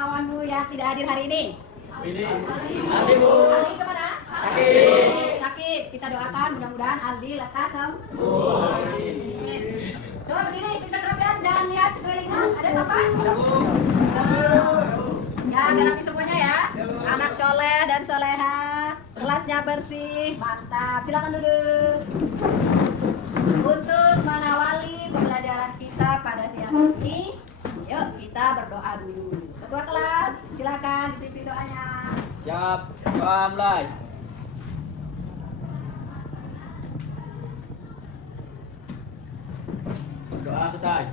kawanmu yang tidak hadir hari ini? Ini. Aldi kemana? Sakit. Sakit. Kita doakan mudah-mudahan Aldi lekas sembuh. Coba berdiri, bisa gerakkan dan lihat sekelilingnya. Ada siapa? Ya, hadapi semuanya ya. Anak soleh dan soleha, kelasnya bersih, mantap. Silakan duduk. Untuk mengawali pembelajaran kita pada siang ini, yuk kita berdoa dulu. Ketua kelas, silakan dipimpin doanya. Siap. Doa mulai. Doa selesai.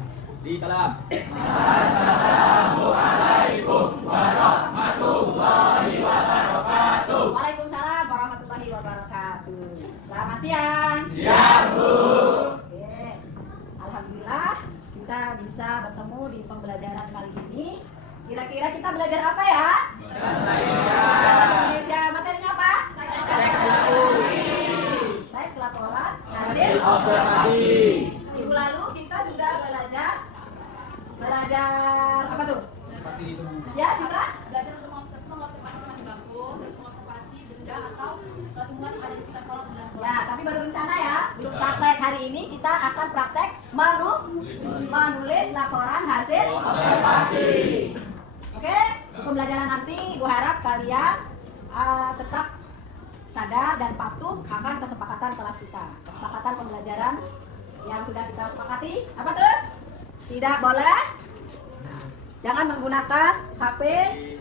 Di salam. Assalamualaikum warahmatullahi wabarakatuh. Waalaikumsalam warahmatullahi wabarakatuh. Selamat siang. Siap, Bu. Oke. Alhamdulillah kita bisa bertemu di pembelajaran kali ini. Kira-kira kita belajar apa ya? Bahasa Indonesia. Materinya apa? Teks laporan hasil Observasi. Minggu lalu kita sudah belajar apa tuh? Ya, Citra? Belajar untuk mengobservasi teman bangku, terus mengobservasi benda atau tumbuhan yang ada di sekitar sekolah benda. Ya, tapi baru rencana ya, belum praktek. Hari ini kita akan praktek menulis laporan hasil observasi. Oke, di pembelajaran nanti gue harap kalian tetap sadar dan patuh akan kesepakatan kelas kita. Kesepakatan pembelajaran yang sudah kita sepakati. Apa tuh? Tidak boleh. Jangan menggunakan HP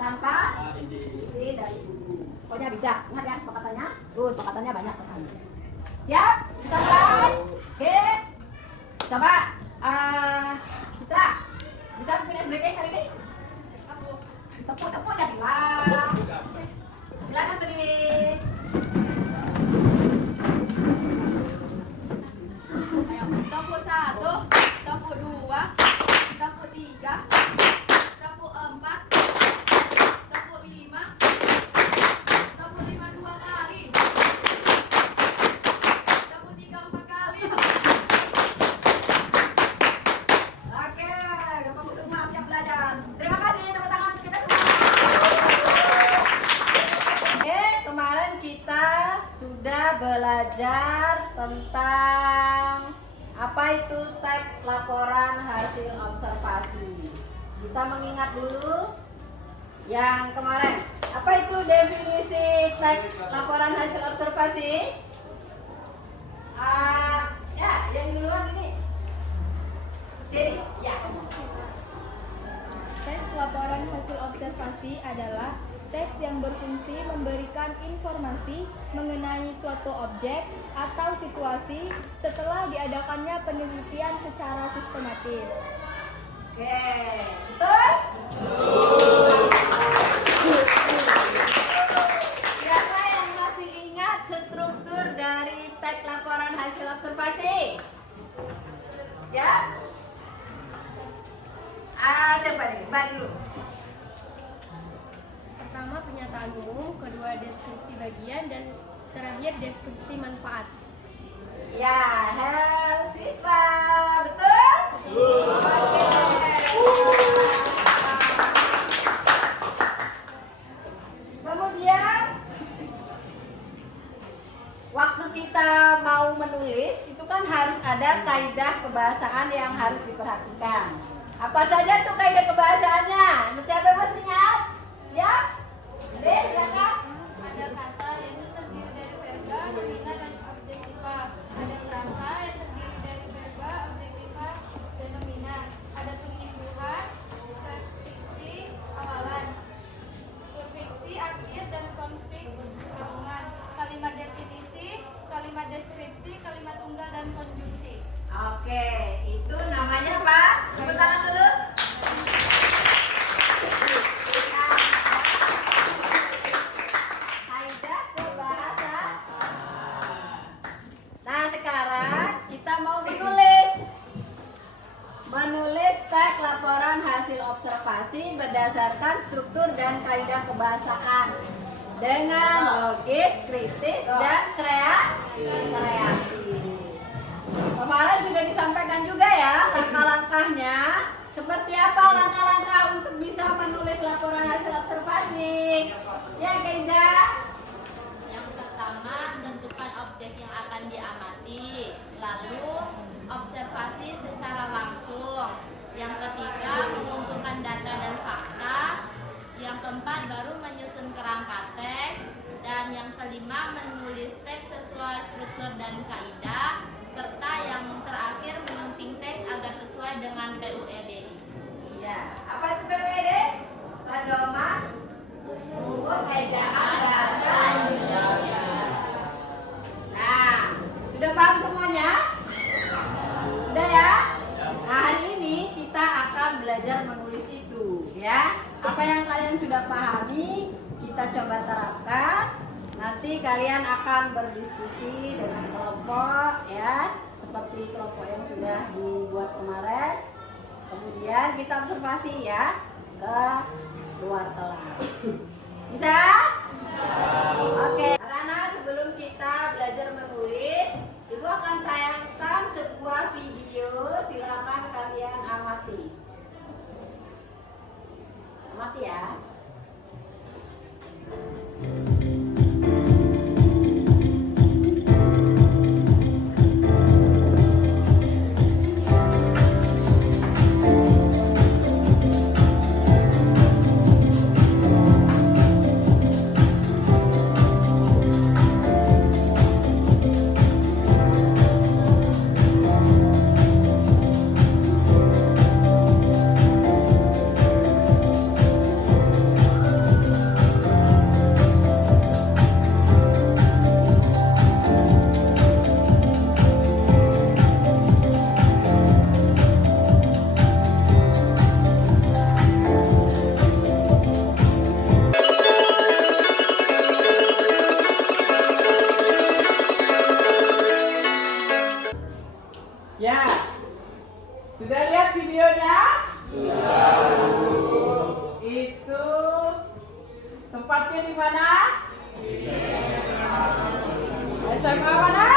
tanpa izin dari guru. Pokoknya bijak. Ingat ya kesepakatannya. Tuh, kesepakatannya banyak sekali. Siap? Kita mulai. Oke. Coba Citra, bisa bikin SBK hari ini? Tepuk-tepuk jadilah. Silakan berdiri. Ayo, dapur 1, dapur 2, dapur 3, dapur 4, dapur 5, dapur 5 2 kali, dapur 3 4 kali. Oke, Bapak semua siap belajar. Terima kasih tepuk tangan untuk kita semua. Oke, kemarin kita sudah belajar tentang apa itu teks laporan hasil observasi. Kita mengingat dulu yang kemarin. Apa itu definisi teks laporan hasil observasi? Ya, yang duluan ini. Sini, ya. Teks laporan hasil observasi adalah teks yang berfungsi memberikan informasi mengenai suatu objek atau situasi setelah diadakannya penelitian secara sistematis. Oke, betul? Siapa yang masih ingat struktur dari teks laporan hasil observasi? Ya? Siapa nih? Mbak dulu. Pertama pernyataan umum, kedua deskripsi bagian, dan terakhir deskripsi manfaat. Ya, Siva, betul? Oke. Kemudian waktu kita mau menulis itu kan harus ada kaidah kebahasaan yang harus diperhatikan. Apa saja tuh kaidah kebahasaannya? Siapa yang masih ingat? Ya? Deh, silakan. Ada kata yang terdiri dari verba, nomina, dan objektiva. Ada frasa yang terdiri dari verba, objektiva, dan nomina. Ada tumbuhan, prefiksi, awalan, sufiksi, akhir, dan konflik gabungan. Kalimat definisi, kalimat deskripsi, kalimat tunggal, dan konjungsi. Oke, itu namanya apa? Tepuk tangan dulu. Kaidah kebahasaan. Nah, sekarang kita mau menulis teks laporan hasil observasi berdasarkan struktur dan kaidah kebahasaan dengan logis, kritis, dan kreatif. Kemarin juga disampaikan juga ya langkah-langkahnya. Seperti apa langkah-langkah untuk bisa menulis laporan Ya, Keiza. Yang pertama, menentukan objek yang akan diamati. Lalu, observasi secara langsung. Yang ketiga, mengumpulkan data dan fakta. Yang keempat, baru menyusun kerangka teks. Dan yang kelima, menulis teks sesuai struktur dan kaidah. Serta yang terakhir, menyunting teks agar sesuai dengan PUED. Ya, apa itu PPD? Pedoman umum ejaan bahasa Indonesia. Nah, sudah paham semuanya? Sudah ya? Nah, hari ini kita akan belajar menulis itu, ya. Apa yang kalian sudah pahami, kita coba terapkan. Nanti kalian akan berdiskusi dengan kelompok, ya, seperti kelompok yang sudah dibuat kemarin. Kemudian kita observasi ya ke luar kelas. Bisa? Oke. Karena sebelum kita belajar menulis, Ibu akan tayangkan sebuah video. Silakan kalian amati. Amati ya. Ya, sudah lihat videonya? Sudah. Itu tempatnya di mana? SMA mana?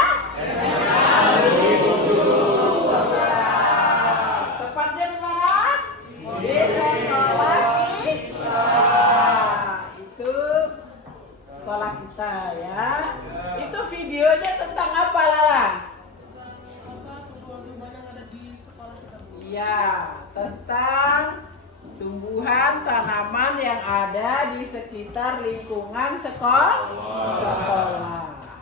Tempatnya di mana? Di sekolah kita. Itu sekolah kita ya. Itu videonya tentang apa, Lala? Ya, tentang tumbuhan tanaman yang ada di sekitar lingkungan sekolah.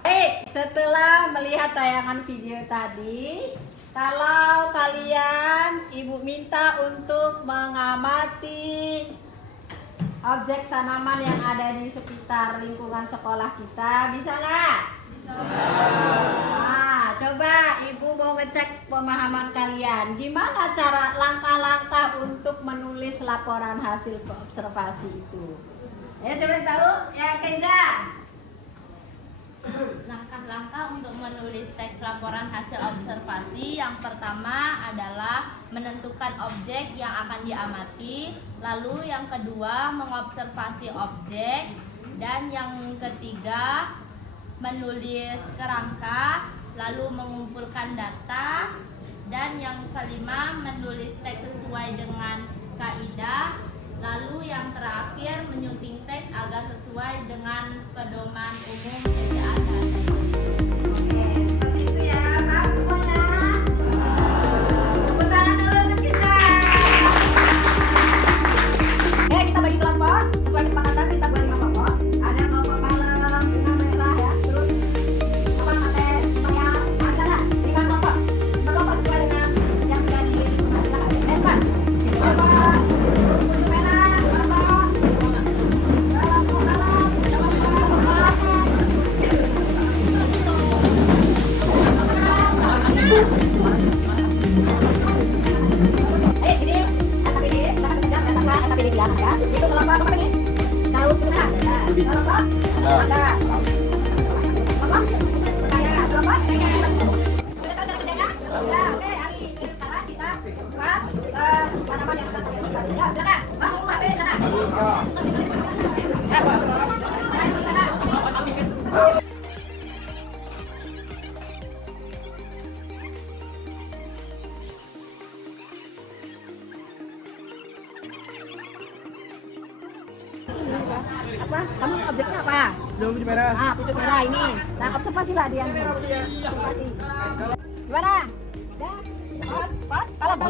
Baik, setelah melihat tayangan video tadi, kalau kalian Ibu minta untuk mengamati objek tanaman yang ada di sekitar lingkungan sekolah kita, bisa nggak? Bisa. Nah, coba Ibu mau ngecek pemahaman kalian. Gimana cara langkah-langkah untuk menulis laporan hasil observasi itu? Ya, siapa yang tahu? Ya, Kenza. Langkah-langkah untuk menulis teks laporan hasil observasi yang pertama adalah menentukan objek yang akan diamati, lalu yang kedua mengobservasi objek, dan yang ketiga menulis kerangka, lalu mengumpulkan data, dan yang kelima menulis teks sesuai dengan kaidah, lalu yang terakhir menyunting teks agar sesuai dengan pedoman umum ejaan bahasa Indonesia. Oke, seperti itu ya, paham semuanya? Tepuk tangan dulu untuk kita. Oke, kita bagi kelompok. Sesuai kesepakatan kita buat 5 kelompok. Ada kelompok malam, bunga merah ya. Terus apa pakai merah, ada 5 kelompok. 5 kelompok sesuai dengan yang sudah diusahakan. Silakan. Kelompok kuning merah, kelompok apa? Kamu objeknya apa? Pucuk merah. Ah, pucuk merah ini. Nah, observasi lah dia. Observasi. Gimana? Ya. Pala Bu.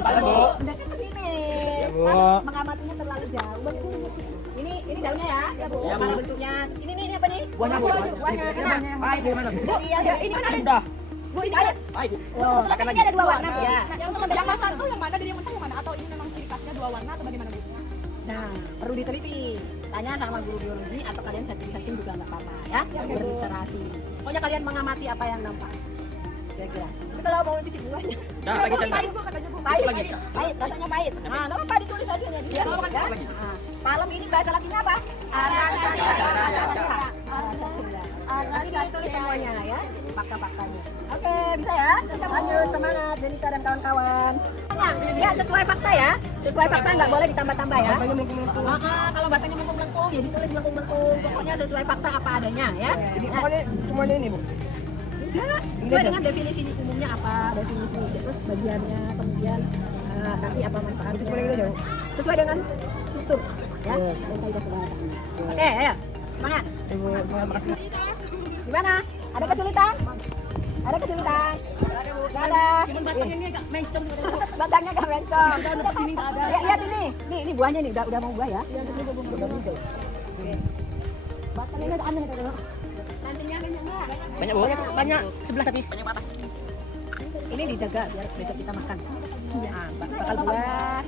Mendeknya ke sini. Bu. Kan mengamatinya terlalu jauh. Ini daunnya ya. Ya, Bu. Ya, Bu. Mana bentuknya? Ini apa nih? Buahnya, Bu. Buahnya. Kenapa? Baik, Bu, mana? Bu, iya, ini mana ada? Udah. Bu, ini ada. Baik, Bu. Oh, kebetulan ini ada dua warna, Bu. Ya. Nah, yang untuk membedakan satu yang mana dari yang mentah yang mana atau ini memang ciri khasnya dua warna atau bagaimana, Bu? Nah, perlu diteliti. Tanya sama guru biologi atau kalian setting juga nggak apa-apa ya. Berliterasi. Pokoknya kalian mengamati apa yang nampak. Kira-kira. Tapi kalau mau cicip buahnya. Dah, lagi centang. Pahit, Bu, katanya, Bu. Pahit, lagi. pahit, rasanya pahit. Nah, nggak apa-apa ditulis hasilnya dia. Iya, nggak apa-apa. Ya. Lagi. Nah, palem ini bahasa latinnya apa? Nanti ditulis semuanya ya, fakta-faktanya. Oke, bisa ya? Lanjut, semangat Denita dan kawan-kawan. Ya, sesuai fakta ya. Sesuai fakta nggak boleh ditambah-tambah ya. Kalau batangnya melengkung-melengkung, ya ditulis melengkung-melengkung. Pokoknya sesuai fakta apa adanya ya. Jadi pokoknya semuanya ini, Bu. Enggak, sesuai dengan definisi umumnya apa, definisi terus bagiannya, kemudian nanti apa manfaatnya. Sesuai dengan struktur ya. Dan kaidah pembahasannya. Oke, ayo. Semangat. Makasih. Gimana? Ada kesulitan? Ada kesulitan? Gak ada. Batangnya ini agak mencong. Batangnya gak mencong. Sini nggak ada. Lihat ini. Ini buahnya nih, udah mau buah ya. Udah hijau. Batangnya ada aneh dulu. Nantinya banyak enggak? Banyak, Bu. Banyak sebelah tapi. Banyak mata. Ini dijaga biar besok kita makan. Nah, bakal buah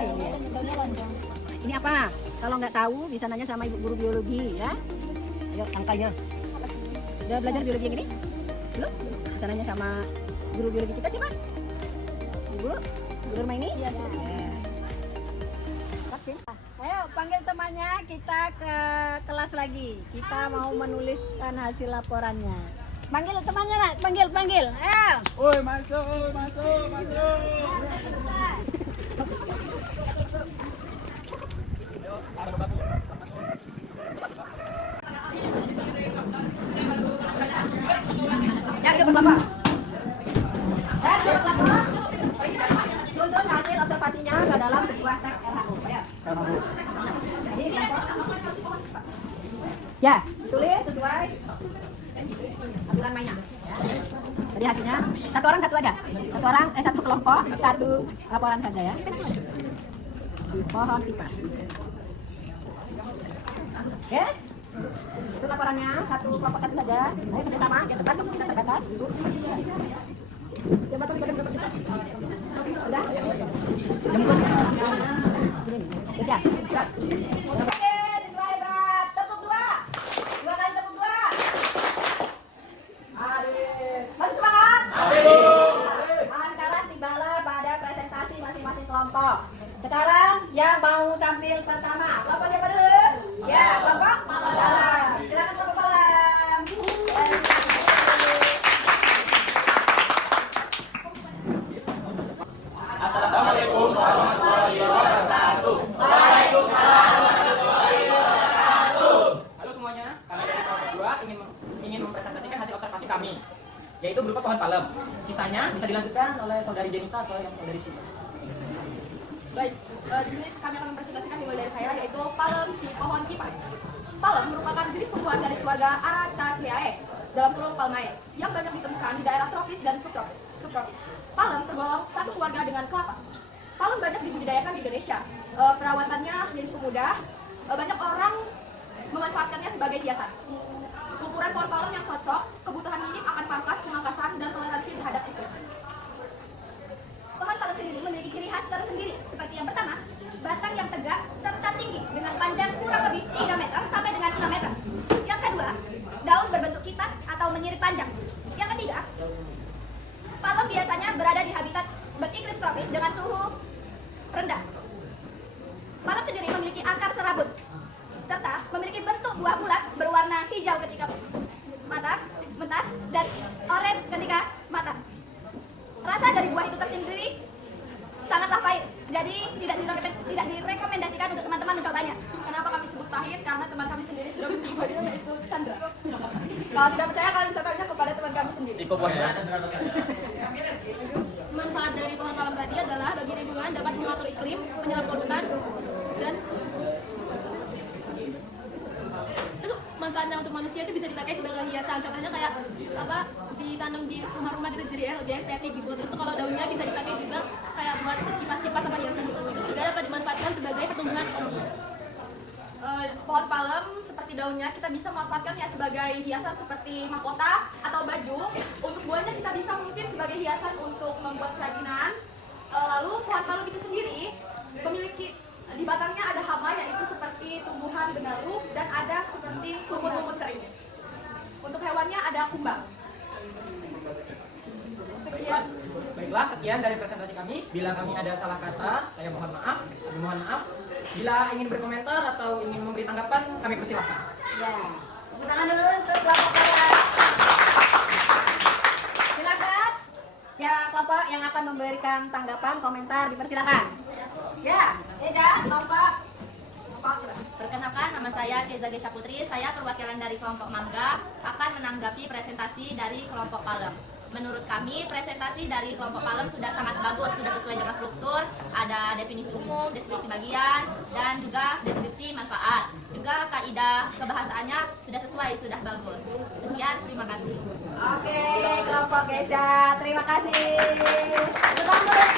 ini ya. Daunnya lonjong. Ini apa? Kalau nggak tahu bisa nanya sama ibu guru biologi ya. Ayo angkanya. Udah belajar biologi yang ini? Belum? Bisa nanya sama guru biologi kita siapa? Ibu? Guru rumah ini? Iya, Bu. Oke. Ayo panggil temannya, kita ke kelas lagi. Kita mau menuliskan hasil laporannya. Panggil temannya, nak. Panggil. Ayo. Woi, masuk. Ya, duduk berlapa. Duduk berlapa. Susun hasil observasinya ke dalam sebuah teks RHU. Ayo. Ya, tulis sesuai aturan mainnya. Ya. Tadi hasilnya satu orang satu ada. Satu kelompok, satu laporan saja ya. Pohon kipas. Oke? Itu laporannya, satu kelompok satu saja. Ayo kerjasama, ya cepat, kita terbatas. Jam berapa kita dapat kita? Sudah? Siap. Oke, sesuai hebat. Tepuk dua. 2 kali tepuk dua. Masih semangat? Sekarang tibalah pada presentasi masing-masing kelompok. Sekarang yang mau tampil pertama, kelompok siapa dulu? Ya, kelompok Palam. Silakan kelompok Palam. Assalamualaikum warahmatullahi wabarakatuh. Halo semuanya, kami dari kelompok 2 ingin mempresentasikan hasil observasi kami, yaitu berupa pohon palem. Sisanya bisa dilanjutkan oleh saudari Jenita atau yang saudari Sita. Baik, di sini kami akan mempresentasikan dimulai dari saya, yaitu palem si pohon kipas. Palem merupakan jenis tumbuhan dari keluarga Araceaceae dalam kurung Palmae yang banyak ditemukan di daerah tropis dan subtropis. Palem tergolong satu keluarga dengan kelapa. Palem banyak dibudidayakan di Indonesia. Perawatannya yang cukup mudah. Banyak orang memanfaatkannya sebagai hiasan. Ukuran pohon palem yang cocok, kebutuhan minim akan pangkas, pemangkasan, dan toleransi terhadap iklim. Pohon palem sendiri memiliki ciri khas tersendiri, seperti yang pertama, batang yang tegak serta tinggi dengan panjang kurang lebih 3 meter sampai dengan 6 meter. Yang kedua, daun berbentuk kipas atau menyirip panjang. Yang ketiga, palem biasanya berada di habitat beriklim tropis dengan suhu rendah. Palem sendiri memiliki akar serabut serta memiliki bentuk buah bulat berwarna hijau ketika mentah dan orange ketika matang. Rasa dari buah itu tersendiri sangatlah pahit, jadi tidak direkomendasikan untuk teman-teman mencobanya. Kenapa kami sebut pahit? Karena teman kami sendiri sudah mencobanya, yaitu Chandra. Kalau tidak percaya, kalian bisa tanya kepada teman kami sendiri. Iko buahnya. Manfaat dari pohon palem tadi adalah bagi lingkungan dapat mengatur iklim, menyerap polutan, dan manfaatnya untuk manusia itu bisa dipakai sebagai hiasan. Contohnya kayak apa ditanam di rumah-rumah gitu jadi lebih estetik gitu. Terus kalau daunnya bisa dipakai juga kayak buat kipas-kipas sama hiasan gitu. Terus juga dapat dimanfaatkan sebagai pertumbuhan ekonomi. Pohon palem seperti daunnya kita bisa manfaatkan ya sebagai hiasan seperti mahkota atau baju. Untuk buahnya kita bisa mungkin sebagai hiasan untuk membuat kerajinan. Lalu pohon palem itu sendiri memiliki di batangnya ada hama yaitu seperti tumbuhan benalu dan ada seperti lumut-lumut kering. Untuk hewannya ada kumbang. Sekian. Baiklah, sekian dari presentasi kami. Bila kami ada salah kata, saya mohon maaf. Kami mohon maaf. Bila ingin berkomentar atau ingin memberi tanggapan, kami persilahkan. Ya, tepuk tangan dulu untuk kelompok kalian. Silakan. Siapa kelompok yang akan memberikan tanggapan, komentar, dipersilakan. Ya, Eja, kelompok. Perkenalkan, nama saya Keza Gesha Putri. Saya perwakilan dari kelompok Mangga akan menanggapi presentasi dari kelompok Palem. Menurut kami, presentasi dari kelompok Palem sudah sangat bagus, sudah sesuai dengan struktur, ada definisi umum, deskripsi bagian, dan juga deskripsi manfaat. Juga kaidah kebahasaannya sudah sesuai, sudah bagus. Sekian, terima kasih. Oke, kelompok Gesha, terima kasih. Selamat.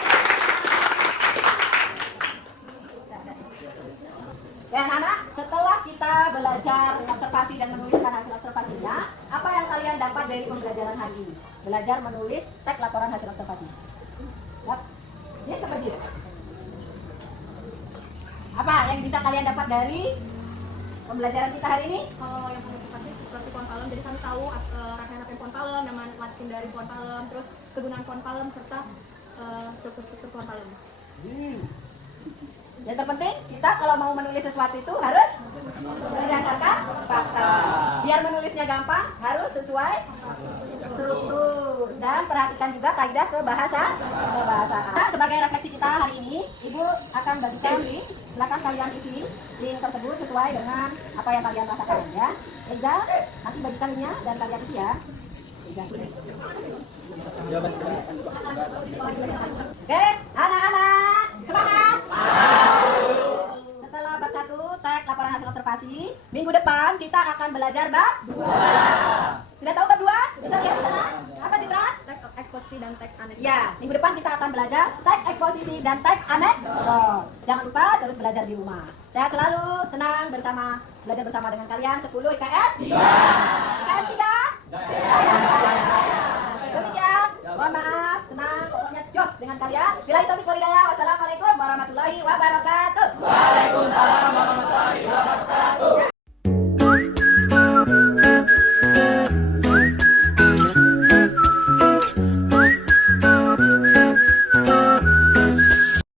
Ya anak-anak, setelah kita belajar observasi dan menuliskan hasil observasinya, apa yang kalian dapat dari pembelajaran hari ini? Belajar menulis teks laporan hasil observasi. Yap. Yes, seperti itu. Apa yang bisa kalian dapat dari pembelajaran kita hari ini? Kalau yang kami observasi seperti pohon palem, jadi kami tahu rangkaian pohon palem, nama lazim dari pohon palem, terus kegunaan pohon palem serta struktur-struktur pohon palem. Yang terpenting, kita kalau mau menulis sesuatu itu harus berdasarkan fakta. Biar menulisnya gampang, harus sesuai struktur. Dan perhatikan juga kaidah kebahasaan. Nah, sebagai refleksi kita hari ini, Ibu akan bagikan link. Silakan kalian isi link tersebut sesuai dengan apa yang kalian rasakan ya. Eja, nanti bagikan linknya dan kalian isi ya. Eja. Oke, anak-anak, semangat! Setelah bab 1 teks laporan hasil observasi, minggu depan kita akan belajar bab 2. Sudah tahu bab 2? Bisa lihat di sana? Apa Citra? Teks eksposisi dan teks anekdot. Ya, minggu depan kita akan belajar teks eksposisi dan teks anekdot. Jangan lupa terus belajar di rumah. Sehat selalu, senang belajar bersama dengan kalian. 10 IKN 3. IKN 3. Demikian, mohon maaf, senang, pokoknya jos dengan kalian. Billahi taufiq wal hidayah. Wassalamualaikum warahmatullahi wabarakatuh. Waalaikumsalam.